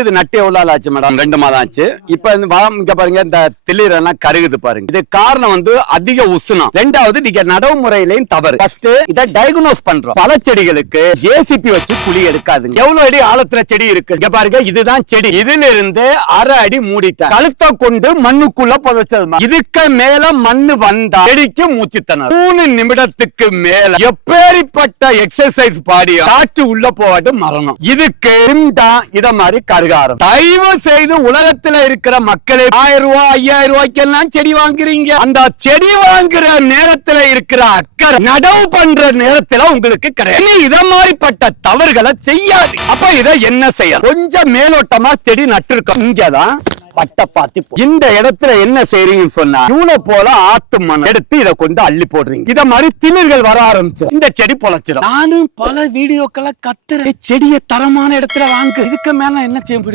இது நட்டு எவ்வளவு நாள் ஆச்சு மேடம் ரெண்டு மாதம் ஆச்சு. இப்ப இந்த வளம் இங்க பாருங்க இந்த திளிரெல்லாம் கருகுது பாருங்க. இது காரணம் வந்து அதிக உசுனம் ரெண்டாவது நீங்க நடவு முறையிலையும் தவறு. ஃபர்ஸ்ட் இதை டயக்னோஸ் பண்றோம். பல செடிகளுக்கு ஜேசிபி வச்சு குழி எடுக்காதுங்க. எவ்வளவு அடி ஆழத்துல செடி இருக்கு? இங்க பாருங்க இதுதான் செடி. இதுல இருந்து அரை அடி மூடிட்டார் கழுத்தை கொண்டு மண்ணுக்குள்ள புதைச்சது இதுக்கு மேல மண்ணு வந்தா செடிக்கு மூச்சுத்தனர் மூணு நிமிடத்துக்கு மேல எப்பேறிப்பட்ட எக்ஸசைஸ் பாடியும் காற்று உள்ள போகாது மரணம். இதுக்கு இதை மாதிரி மாதிரி பரிகாரம் தயவு செய்து உலகத்துல இருக்கிற மக்களை ஆயிரம் ரூபாய் ஐயாயிரம் ரூபாய்க்கு எல்லாம் செடி வாங்குறீங்க. அந்த செடி வாங்குற நேரத்துல இருக்கிற அக்கறை நடவு பண்ற நேரத்துல உங்களுக்கு கிடையாது. இத மாதிரிப்பட்ட தவறுகளை செய்யாது அப்ப இத என்ன செய்ய கொஞ்சம் மேலோட்டமா செடி நட்டிருக்கோம். இங்கதான் பட்ட பாத்தி போ- இந்த இடத்துல என்ன செய்றீங்கன்னு சொன்னா இவ்வளவு போல ஆத்து மண் எடுத்து இத கொண்டு அள்ளி போடுறீங்க. இத மாதிரி திணிர்கள் வர ஆரம்பிச்சு இந்த செடி பொழைச்சிடும் நானும் பல வீடியோக்களை கத்துறேன். செடியை தரமான இடத்துல வாங்கு. இதுக்கு மேல என்ன செய்ய முடியும்?